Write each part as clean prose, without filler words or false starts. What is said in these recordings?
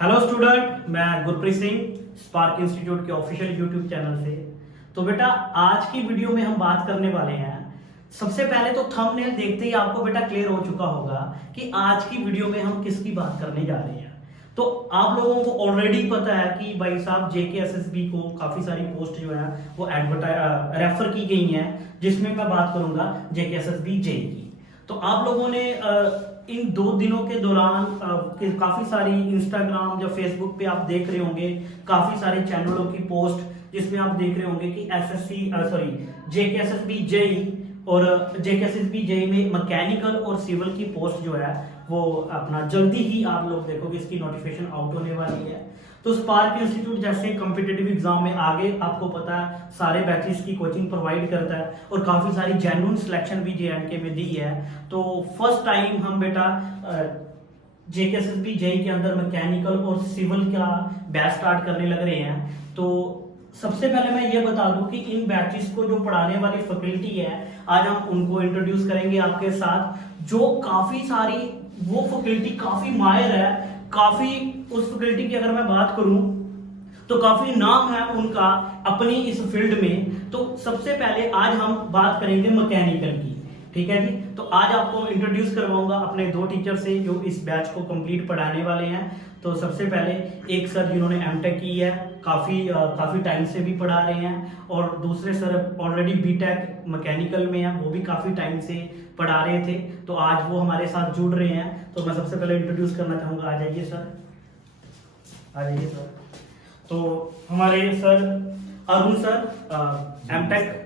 Hello student, मैं Gurpreet Singh spark institute के official YouTube channel से। तो बेटा आज की वीडियो में हम बात करने वाले हैं। सबसे पहले तो थंबनेल देखते ही आपको बेटा क्लियर हो चुका होगा कि आज की वीडियो में हम किसकी बात करने जा रहे हैं। तो आप लोगों को ऑलरेडी पता है कि भाई साहब जेकेएसएसबी को काफी सारी पोस्ट जो है वो रेफर की गई हैं, जिसमें मैं बात करूंगा जेकेएसएसबी जेई की। तो आप लोगों ने इन 2 दिनों के दौरान काफी सारी इंस्टाग्राम या फेसबुक पे आप देख रहे होंगे काफी सारे चैनलों की पोस्ट, जिसमें आप देख रहे होंगे कि जेकेएसएसबी जेई और जेकेएसएसबी जेई में मैकेनिकल और सिविल की पोस्ट जो है वो अपना जल्दी ही आप लोग देखोगे इसकी नोटिफिकेशन आउट होने वाली है। तो स्पार्क इंस्टीट्यूट जैसे कॉम्पिटिटिव एग्जाम में आगे आपको पता है सारे बैचेस की कोचिंग प्रोवाइड करता है और काफी सारी जेन्युइन सिलेक्शन भी जेएंडके में दी है। तो फर्स्ट टाइम हम बेटा जेकेएसएसबी जेई के अंदर मैकेनिकल और सिविल का बैच स्टार्ट करने लग रहे हैं। तो सबसे पहले मैं ये बता दूं कि इन बैचेस को जो पढ़ाने वाली फैकल्टी है आज हम उनको इंट्रोड्यूस करेंगे आपके साथ, जो काफी सारी वो फैकल्टी काफी माहिर है, काफी उस फैकल्टी की अगर मैं बात करूं तो काफी नाम है उनका अपनी इस फील्ड में। तो सबसे पहले आज हम बात करेंगे मैकेनिकल की, ठीक है जी। तो आज आपको इंट्रोड्यूस करवाऊंगा अपने 2 टीचर से जो इस बैच को कंप्लीट पढ़ाने वाले हैं। तो सबसे पहले एक सर जिन्होंने एमटेक की है, काफी टाइम से भी पढ़ा रहे हैं, और दूसरे सर ऑलरेडी बीटेक मैकेनिकल में है, वो भी काफी टाइम से पढ़ा रहे थे। तो आज वो हमारे साथ जुड़ रहे हैं। तो मैं सबसे पहले इंट्रोड्यूस करना चाहूंगा, आ जाइए सर, आ जाइए सर। तो हमारे सर अरुण सर एमटेक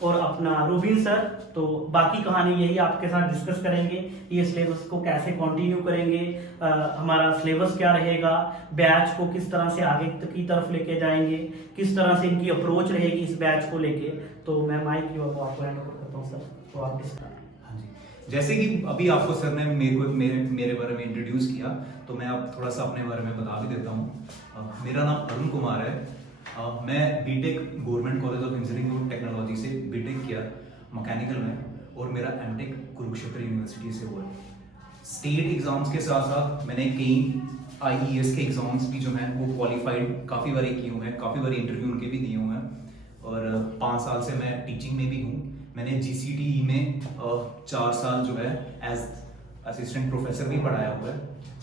और अपना रूबिन सर, तो बाकी कहानी यही आपके साथ डिस्कस करेंगे, ये सिलेबस को कैसे कंटिन्यू करेंगे, हमारा सिलेबस क्या रहेगा, बैच को किस तरह से आगे की तरफ लेके जाएंगे, किस तरह से इनकी अप्रोच रहेगी इस बैच को लेके। तो मैं माइक जो आपको हैंड ओवर करता हूँ सर, तो आप डिस्कस। हाँ जी, जैसे कि अभी आपको सर ने मेरे बारे में इंट्रोड्यूस किया, तो मैं अब थोड़ा सा अपने बारे में बता भी देता हूँ। मेरा नाम अरुण कुमार है। मैं BTech government college of engineering और टेक्नोलॉजी से बीटेक किया मैकेनिकल में, और मेरा एमटेक कुरुक्षेत्र यूनिवर्सिटी से हुआ। स्टेट एग्जाम्स के साथ साथ मैंने कई आईईएस के एग्जाम्स भी जो हैं वो क्वालिफाइड काफ़ी बारी किए हुए हैं, काफ़ी बारी इंटरव्यू उनके भी दिए हुए हैं, और 5 साल से मैं टीचिंग में भी हूँ। मैंने जीसीटीई में 4 साल जो है एज असिस्टेंट प्रोफेसर भी पढ़ाया हुआ है।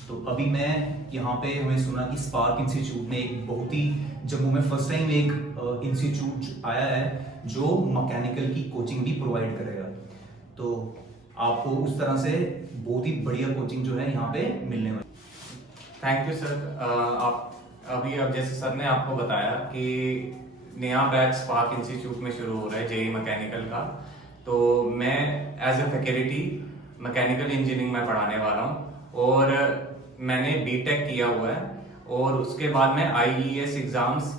तो अभी मैं यहाँ पे हमें सुना कि स्पार्क इंस्टीट्यूट ने एक बहुत ही जम्मू में फर्स्ट टाइम एक इंस्टीट्यूट आया है जो मैकेनिकल की कोचिंग भी प्रोवाइड करेगा। तो आपको उस तरह से बहुत ही बढ़िया कोचिंग जो है यहाँ पे मिलने वाली। Thank you sir. आप अभी अब जैसे सर ने आपको बताया कि नया बैच स्पार्क इंस्टीट्यूट में शुरू हो रहा है जेई मैकेनिकल का, तो मैं as a faculty mechanical engineering में पढ़ाने वाला हूँ, और मैंने बीटेक किया हुआ है, और उसके बाद में आईईएस एग्जाम्स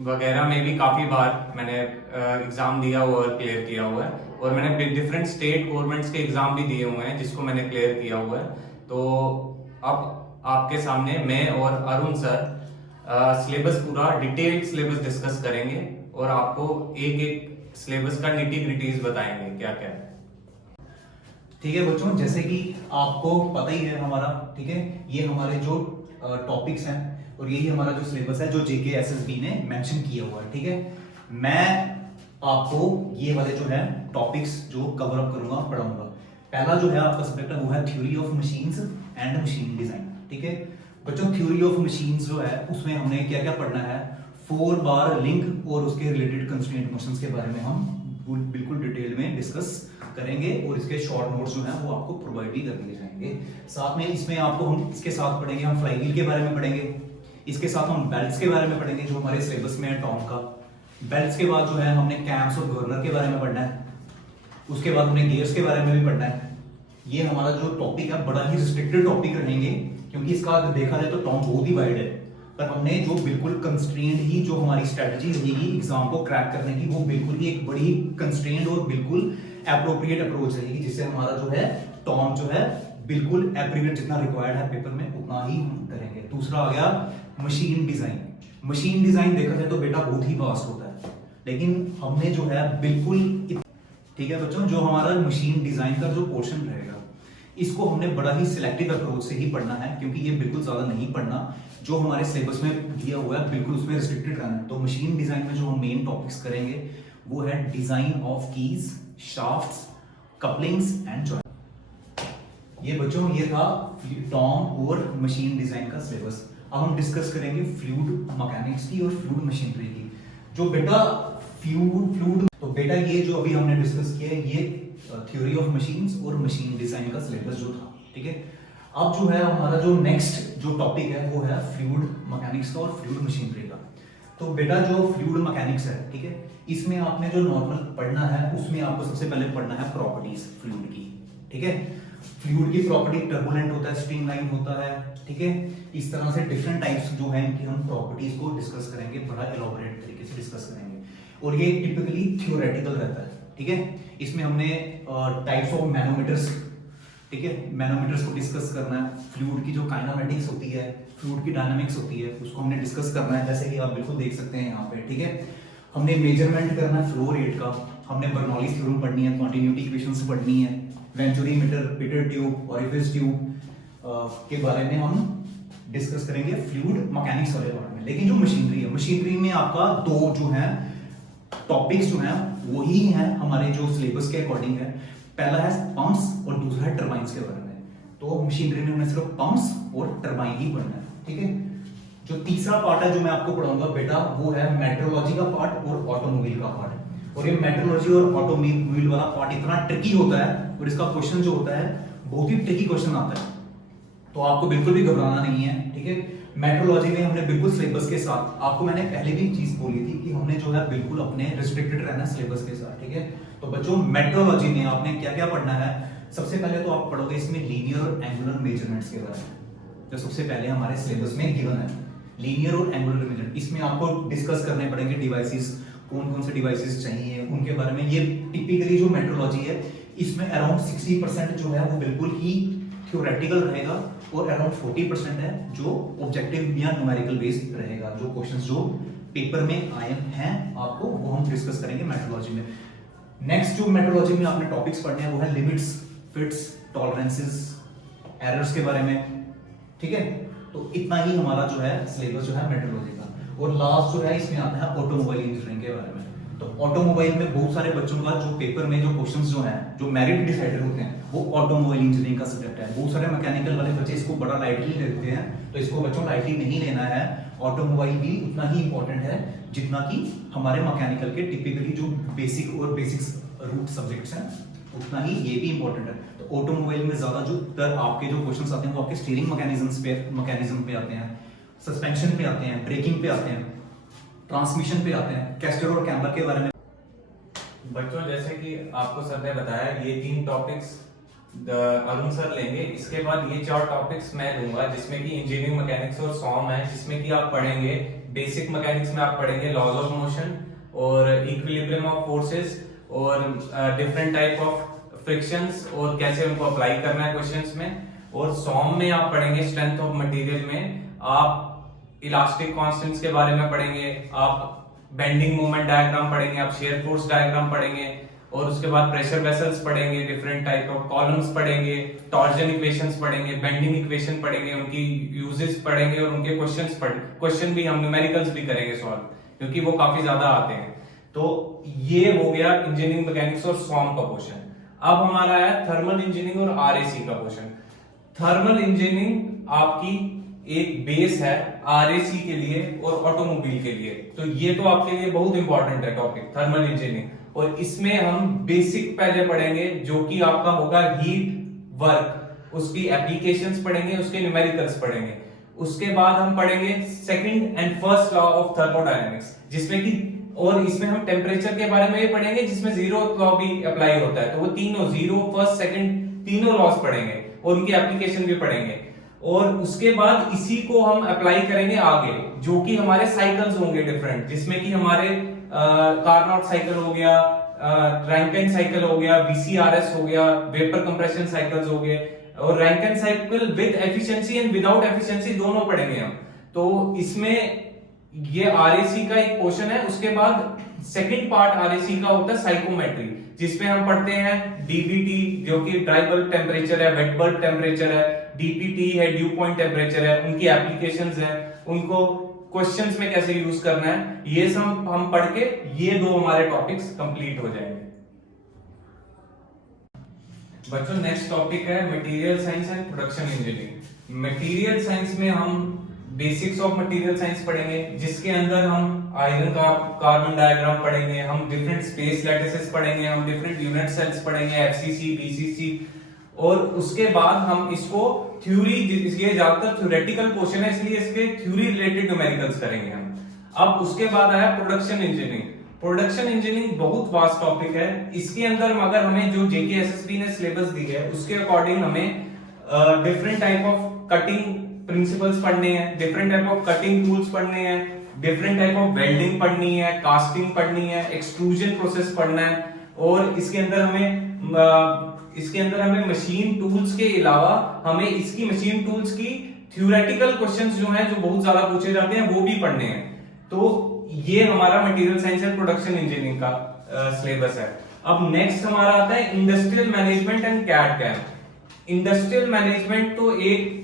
वगैरह में भी काफ़ी बार मैंने एग्ज़ाम दिया हुआ और क्लियर किया हुआ है, और मैंने डिफरेंट स्टेट गवर्नमेंट्स के एग्ज़ाम भी दिए हुए हैं जिसको मैंने क्लियर किया हुआ है। तो अब आपके सामने मैं और अरुण सर सिलेबस पूरा डिटेल्ड सिलेबस डिस्कस करेंगे, और आपको एक एक सिलेबस का निटी ग्रिटीज बताएंगे क्या क्या है। ठीक है बच्चों, जैसे कि आपको पता ही है हमारा, ठीक है, ये हमारे जो टॉपिक्स हैं और यही हमारा जो सिलेबस है जो जेकेएसएसबी ने मेंशन किया हुआ है, ठीक है। मैं आपको ये वाले जो है टॉपिक्स जो कवर अप करूंगा, पढ़ाऊंगा। पहला जो है आपका सब्जेक्ट है वो है theory of machines and machine design, ठीक है बच्चों। थ्योरी ऑफ मशीन्स जो है उसमें हमने क्या क्या पढ़ना है, 4 बार लिंक और उसके रिलेटेड कंस्ट्रेंट मोशंस के बारे में हम बिल्कुल डिटेल में डिस्कस करेंगे, और इसके शॉर्ट नोट्स जो हैं वो आपको प्रोवाइड भी कर दिए जाएंगे। साथ में इसमें आपको हम इसके साथ पढ़ेंगे, हम फ्लाईव्हील के बारे में पढ़ेंगे, इसके साथ हम बेल्ट्स के बारे में पढ़ेंगे जो हमारे सिलेबस में है टॉम का। बेल्ट्स के बाद जो है हमने कैम्स और गवर्नर के बारे में पढ़ना है, उसके बाद हमने गियर्स के बारे में भी पढ़ना है। ये हमारा जो टॉपिक है बड़ा ही रिस्ट्रिक्टेड टॉपिक रहेंगे, क्योंकि इसका देखा जाए तो टॉम बहुत ही वाइड है, पर हमने जो बिल्कुल कंस्ट्रेंड ही जो हमारी स्ट्रेटजी रहेगी एग्जाम को क्रैक करने की, वो बिल्कुल ही एक बड़ी कंस्ट्रेंड और बिल्कुल एप्रोप्रिएट अप्रोच रहेगी, जिससे हमारा जो है टॉम जो है बिल्कुल एप्रोप्रिएट जितना रिक्वायर्ड है पेपर में उतना ही हम करेंगे। दूसरा आ गया मशीन डिजाइन। मशीन डिजाइन देखा जाए तो बेटा बहुत ही वास्ट होता है, लेकिन हमने जो है बिल्कुल, ठीक है बच्चों, जो हमारा मशीन डिजाइन का जो पोर्शन रहेगा इसको हमने बड़ा ही सिलेक्टिव अप्रोच से ही पढ़ना है, क्योंकि ये बिल्कुल ज्यादा नहीं पढ़ना। जो हमारे सिलेबस में दिया हुआ है बिल्कुल उसमें रिस्ट्रिक्टेड रहना है। तो मशीन डिजाइन में जो हम मेन टॉपिक्स करेंगे वो है design of keys, shafts, couplings and joint. ये बच्चों ये था टॉम और मशीन डिजाइन का सिलेबस। अब हम डिस्कस करेंगे फ्लूइड मैकेनिक्स की और फ्लूइड मशीनरी की। जो बेटा फ्लूइड तो बेटा ये जो अभी हमने डिस्कस किया है ये थ्योरी ऑफ मशीन्स और मशीन डिजाइन का सिलेबस जो था, ठीक है। अब जो है हमारा जो नेक्स्ट जो टॉपिक है वो है फ्लूइड मैकेनिक्स का और फ्लूइड मशीनरी का। तो बेटा जो फ्लूइड मैकेनिक्स है, ठीक है, इसमें आपने जो नॉर्मल पढ़ना है उसमें आपको सबसे पहले पढ़ना है प्रॉपर्टीज फ्लूइड की, ठीक है। फ्लूइड की प्रॉपर्टी टर्बुलेंट होता है, स्ट्रीमलाइन होता है, ठीक है। इस तरह से डिफरेंट टाइप्स जो है इनकी हम प्रॉपर्टीज को डिस्कस करेंगे, बड़ा एलॉबरेट तरीके से डिस्कस करेंगे। और ये टिपिकली थ्योरेटिकल रहता है, ठीक है। इसमें हमने टाइप्स ऑफ मैनोमीटर्स, ठीक है, मैनोमीटर्स को डिस्कस करना है। फ्लूइड की जो काइनेमेटिक्स होती है, फ्लूइड की डायनामिक्स होती है, उसको हमने डिस्कस करना है, जैसे कि आप बिल्कुल देख सकते हैं यहाँ पे, ठीक है। हमने मेजरमेंट करना है फ्लो रेट का, हमने बर्नौलीज थ्योरम पढ़नी है, कॉन्टिन्यूटी इक्वेशंस पढ़नी है, वेंचुरीमीटर, पिटर ट्यूब, ऑरिफिस ट्यूब के बारे में हम डिस्कस करेंगे फ्लूइड मैकेनिक्स वाले बारे में। लेकिन जो मशीनरी है, मशीनरी में आपका दो जो है टॉपिक्स जो हैं वही हैं हमारे जो सिलेबस के अकॉर्डिंग है। पहला है पंप्स और दूसरा है टरबाइंस के बारे में। तो मशीनरी में हमें सिर्फ पंप्स और टरबाइन ही पढ़ना है, ठीक है। जो तीसरा पार्ट है जो मैं आपको पढ़ाऊंगा बेटा वो है मेट्रोलॉजी का पार्ट और ऑटोमोबाइल का पार्ट। और ये मेट्रोलॉजी और ऑटोमोबाइल वाला पार्ट इतना ट्रिकी होता है और इसका क्वेश्चन जो होता है बहुत ही ट्रिकी क्वेश्चन आता है, तो आपको बिल्कुल भी घबराना नहीं है, ठीक है। मेट्रोलॉजी में हमने बिल्कुल सिलेबस के साथ, आपको मैंने पहले भी चीज बोली थी कि हमने जो है बिल्कुल अपने रिस्ट्रिक्टेड रहना सिलेबस के साथ, ठीक है। तो बच्चों मेट्रोलॉजी में आपने क्या क्या पढ़ना है, सबसे पहले तो आप पढ़ोगे इसमें लीनियर और एंगुलर मेजरमेंट्स के बारे में, जो सबसे पहले हमारे सिलेबस में गिवन है। लीनियर और एंगुलर मेजरमेंट, इसमें आपको डिस्कस करने पड़ेंगे डिवाइसेस, कौन कौन से डिवाइसेस चाहिए उनके बारे में। ये टिपिकली जो मेट्रोलॉजी है इसमें अराउंड 60% जो है वो बिल्कुल ही थ्योरेटिकल रहेगा और अराउंड 40% है जो ऑब्जेक्टिव या न्यूमेरिकल बेस्ड रहेगा। जो क्वेश्चंस जो पेपर में आए हैं आपको वो हम डिस्कस करेंगे मेट्रोलॉजी में। नेक्स्ट जो मेट्रोलॉजी में आपने टॉपिक्स पढ़ने हैं वो है लिमिट्स, फिट्स, टॉलरेंसेस, एरर्स के बारे में, ठीक है। तो इतना ही हमारा जो है सिलेबस जो है मेट्रोलॉजी का। और लास्ट जो है इसमें आता है ऑटोमोबाइल इंजीनियरिंग के बारे में। तो ऑटोमोबाइल में बहुत सारे बच्चों का जो पेपर में जो क्वेश्चंस जो हैं जो मेरिट डिसाइडर होते हैं वो ऑटोमोबाइल इंजीनियरिंग का सब्जेक्ट है। बहुत सारे मैकेनिकल वाले बच्चे इसको बड़ा लाइटली लेते हैं, तो इसको बच्चों लाइटली नहीं लेना है। ऑटोमोबाइल भी उतना ही इंपॉर्टेंट है जितना कि हमारे मैकेनिकल के टिपिकली जो बेसिक और बेसिक्स रूट सब्जेक्ट्स हैं उतना ही ये भी इंपॉर्टेंट है। तो ऑटोमोबाइल में ज्यादा जो आपके जो क्वेश्चंस आते हैं वो आपके स्टीयरिंग मैकेनिज्म पे आते हैं, सस्पेंशन पे आते हैं, ब्रेकिंग पे आते हैं, ट्रांसमिशन पे आते हैं, कैस्टर और कैमबर के बारे में। बच्चों जैसे कि आपको सर ने बताया ये 3 टॉपिक्स अरुण सर लेंगे, इसके बाद ये 4 टॉपिक्स मैं दूंगा जिसमें कि इंजीनियरिंग मैकेनिक्स और सॉम है, जिसमें कि आप पढ़ेंगे बेसिक मैकेनिक्स में आप पढ़ेंगे लॉज ऑफ मोशन और इक्विलिब्रियम ऑफ फोर्सेस और डिफरेंट टाइप ऑफ फ्रिक्शंस और कैसे उनको अप्लाई करना है क्वेश्चंस में। और सॉम में आप पढ़ेंगे स्ट्रेंथ ऑफ मटेरियल में आप इलास्टिक कांस्टेंट्स के बारे में पढ़ेंगे, आप बेंडिंग मोमेंट डायग्राम पढ़ेंगे, आप शेयर फोर्स डायग्राम पढ़ेंगे और उसके बाद प्रेशर वेसल्स पढ़ेंगे, डिफरेंट टाइप ऑफ कॉलम्स पढ़ेंगे, टॉर्जन इक्वेशंस पढ़ेंगे, बेंडिंग इक्वेशन पढ़ेंगे, उनकी यूजेस पढ़ेंगे और उनके क्वेश्चन भी हम न्यूमेरिकल्स भी करेंगे सॉल्व, क्योंकि वो काफी ज्यादा आते हैं। तो ये हो गया इंजीनियरिंग मैकेनिक्स और सॉम का क्वेश्चन। अब हमारा है थर्मल इंजीनियरिंग और आरएसी का क्वेश्चन। थर्मल इंजीनियरिंग आपकी एक बेस है आरएसी के लिए और ऑटोमोबाइल के लिए, तो ये तो आपके लिए बहुत इंपॉर्टेंट है टॉपिक थर्मल इंजीनियरिंग। और इसमें हम बेसिक पहले पढ़ेंगे जो कि आपका होगा हीट वर्क, उसकी एप्लीकेशंस पढ़ेंगे, उसके न्यूमेरिकल्स पढ़ेंगे। उसके बाद हम पढ़ेंगे second and first law of thermodynamics, जिसमें कि और इसमें हम टेम्परेचर के बारे में भी पढ़ेंगे जिसमें जीरो लॉ भी अप्लाई होता है। तो वो तीनों जीरो फर्स्ट सेकंड तीनों लॉस पढ़ेंगे और उनकी एप्लीकेशन भी पढ़ेंगे। और उसके बाद इसी को हम अप्लाई करेंगे आगे, जो कि हमारे साइकिल्स होंगे डिफरेंट, जिसमें कि हमारे कार्नोट साइकिल हो गया, रैंकिन साइकिल हो गया, वीसीआरएस हो गया, वेपर कंप्रेशन साइकिल्स हो गए और Rankine cycle with efficiency and without efficiency दोनों पढ़ेंगे हम। तो इसमें ये आरएसी का एक पोर्शन है। उसके बाद सेकंड पार्ट आरएसी का होता है साइकोमेट्री, जिसमें हम पढ़ते हैं डीबीटी जो कि ड्राई बल्ब टेम्परेचर है, वेट बल्ब टेम्परेचर है, डीपीटी है, ड्यू पॉइंट टेम्परेचर है, उनकी एप्लीकेशंस हैं, उनको क्वेश्चंस में कैसे यूज करना है, ये सब हम पढ़ के ये दो हमारे टॉपिक्स कंप्लीट हो जाएंगे। बच्चों नेक्स्ट टॉपिक है material science and production engineering. Material science में हम बेसिक्स ऑफ मटेरियल साइंस पढ़ेंगे, जिसके अंदर हम आयरन का कार्बन डायग्राम पढ़ेंगे, हम डिफरेंट स्पेस लैटिसेस पढ़ेंगे, हम डिफरेंट यूनिट सेल्स पढ़ेंगे, एफसीसी, बीसीसी, और उसके बाद हम इसको थ्योरी, इसके ज्यादातर थ्योरेटिकल पोर्शन है इसलिए इसके थ्योरी रिलेटेड न्यूमेरिकल्स करेंगे हम। अब उसके बाद आया प्रोडक्शन इंजीनियरिंग। प्रोडक्शन इंजीनियरिंग बहुत वास्ट टॉपिक है। इसके अंदर अगर हमें जो जेकेएसएसबी ने सिलेबस दी है उसके अकॉर्डिंग हमें different type of cutting principles पढ़ने हैं, different type of cutting tools पढ़ने हैं, डिफरेंट टाइप ऑफ वेल्डिंग पढ़नी है, कास्टिंग पढ़नी है, एक्सट्रूजन प्रोसेस पढ़ना है, और इसके अंदर हमें मशीन टूल्स के अलावा हमें इसकी मशीन टूल्स की थ्योरेटिकल क्वेश्चंस जो हैं जो बहुत ज्यादा पूछे जाते हैं वो भी पढ़ने हैं। तो ये हमारा material science and production engineering का सिलेबस है। अब नेक्स्ट हमारा आता है industrial management and CAD CAM. Industrial management तो एक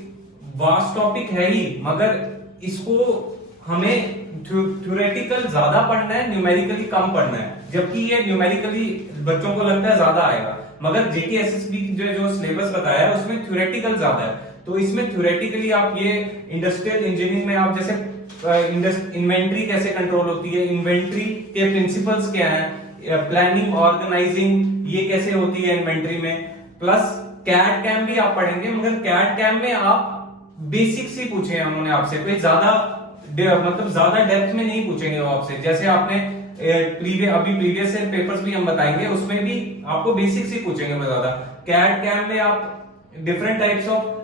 वास्ट टॉपिक है ही, मगर इसको हमें थ्योरेटिकल ज्यादा पढ़ना है, न्यूमेरिकली कम पढ़ना है, जबकि ये न्यूमेरिकली बच्चों को लगता है ज्यादा आएगा, मगर जेकेएसएसबी जो सिलेबस बताया है उसमें थ्योरेटिकल ज्यादा है। तो इसमें थ्योरेटिकली आप ये इंडस्ट्रियल इंजीनियरिंग में आप जैसे इन्वेंट्री कैसे कंट्रोल होती है, इन्वेंट्री के प्रिंसिपल्स क्या है, प्लानिंग ऑर्गेनाइजिंग ये कैसे होती है इन्वेंट्री में, प्लस कैड कैम भी आप पढ़ेंगे, मगर कैड कैम में आप बेसिक्स ही पूछे हैं उन्होंने आपसे, कोई ज्यादा मतलब ज्यादा डेप्थ में नहीं पूछेंगे वो आपसे। जैसे आपने प्रीवियस से पेपर्स भी हम बताएंगे उसमें भी आपको बेसिक्स ही पूछेंगे बहुत ज्यादा। कैड कैम में आप डिफरेंट टाइप्स ऑफ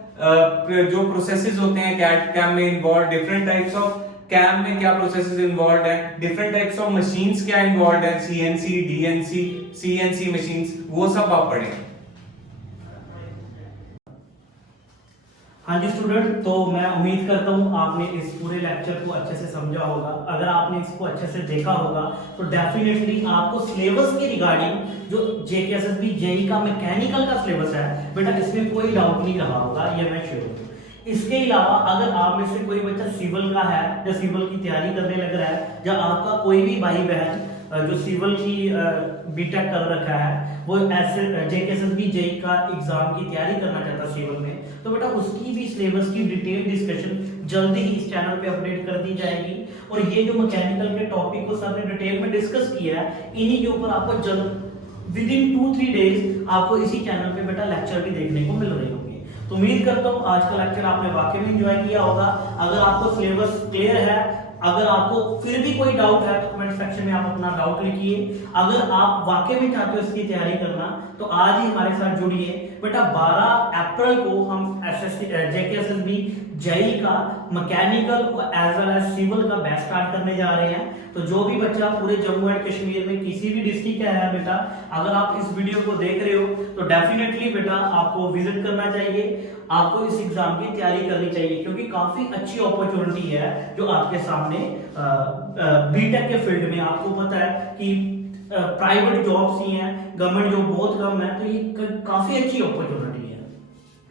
जो प्रोसेसेस होते हैं कैड कैम में involve, different types of CAM में क्या प्रोसेसेस इन्वॉल्व है, डिफरेंट टाइप्स ऑफ मशीन्स क्या इन्वॉल्व है, सीएनसी, डीएनसी, सीएनसी मशीन्स, वो सब आप पढ़ेंगे। हाँ जी स्टूडेंट, तो मैं उम्मीद करता हूँ आपने इस पूरे लेक्चर को अच्छे से समझा होगा। अगर आपने इसको अच्छे से देखा होगा तो डेफिनेटली आपको सिलेबस के रिगार्डिंग जो जेकेएसएसबी जेई का मैकेनिकल का सिलेबस है बेटा इसमें कोई डाउट नहीं रहा होगा, ये मैं श्योर हूँ। इसके अलावा अगर आप में से कोई बच्चा सिविल का है या सिविल की तैयारी करने लग रहा है, या आपका कोई भी भाई बहन जो सिविल की बीटेक कर रखा है वो ऐसे जेकेएसएसबी जेई का एग्जाम की तैयारी करना चाहता है सिविल में, तो बेटा उसकी भी सिलेबस की डिटेल डिस्कशन जल्दी ही इस चैनल पे अपडेट कर दी जाएगी। और ये जो मैकेनिकल के टॉपिक को सर ने डिटेल में डिस्कस किया है, इन्हीं के ऊपर आपको जल्द विद इन 2-3 डेज आपको इसी चैनल पे बेटा लेक्चर भी देखने को मिल रहे होंगे। तो उम्मीद करता हूँ आज का लेक्चर आपने वाकई में एंजॉय किया होगा। अगर आपको सिलेबस क्लियर है, अगर आपको फिर भी कोई डाउट है तो कमेंट सेक्शन में आप अपना डाउट लिखिए। अगर आप वाकई में चाहते हो इसकी तैयारी करना तो आज ही हमारे साथ जुड़िए बेटा। 12 अप्रैल को हम जेकेएसएसबी जेई का mechanical as well as civil का बैच स्टार्ट करने जा रहे हैं। तो जो भी बच्चा पूरे जम्मू एंड कश्मीर में किसी भी डिस्ट्रिक्ट का है बेटा, अगर आप इस वीडियो को देख रहे हो तो डेफिनेटली बेटा आपको विजिट करना चाहिए, आपको इस एग्जाम की तैयारी करनी चाहिए, क्योंकि काफी अच्छी अपॉर्चुनिटी है जो आपके सामने बीटेक के फील्ड में। आपको पता है कि प्राइवेट जॉब्स ही हैं, गवर्नमेंट जॉब बहुत कम है, तो ये काफी अच्छी अपॉर्चुनिटी है।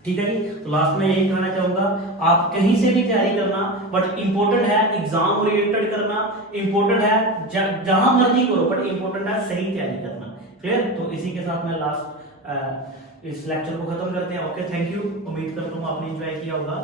ठीक है जी, तो लास्ट में यही कहना चाहूंगा, आप कहीं से भी तैयारी करना, बट इंपॉर्टेंट है एग्जाम ओरिएंटेड करना, इंपॉर्टेंट है जहां मर्जी करो, बट इंपॉर्टेंट है सही तैयारी करना। क्लियर? तो इसी के साथ मैं लास्ट इस लेक्चर को खत्म करते हैं। Okay, thank you. उम्मीद करता हूँ आपने एंजॉय किया होगा।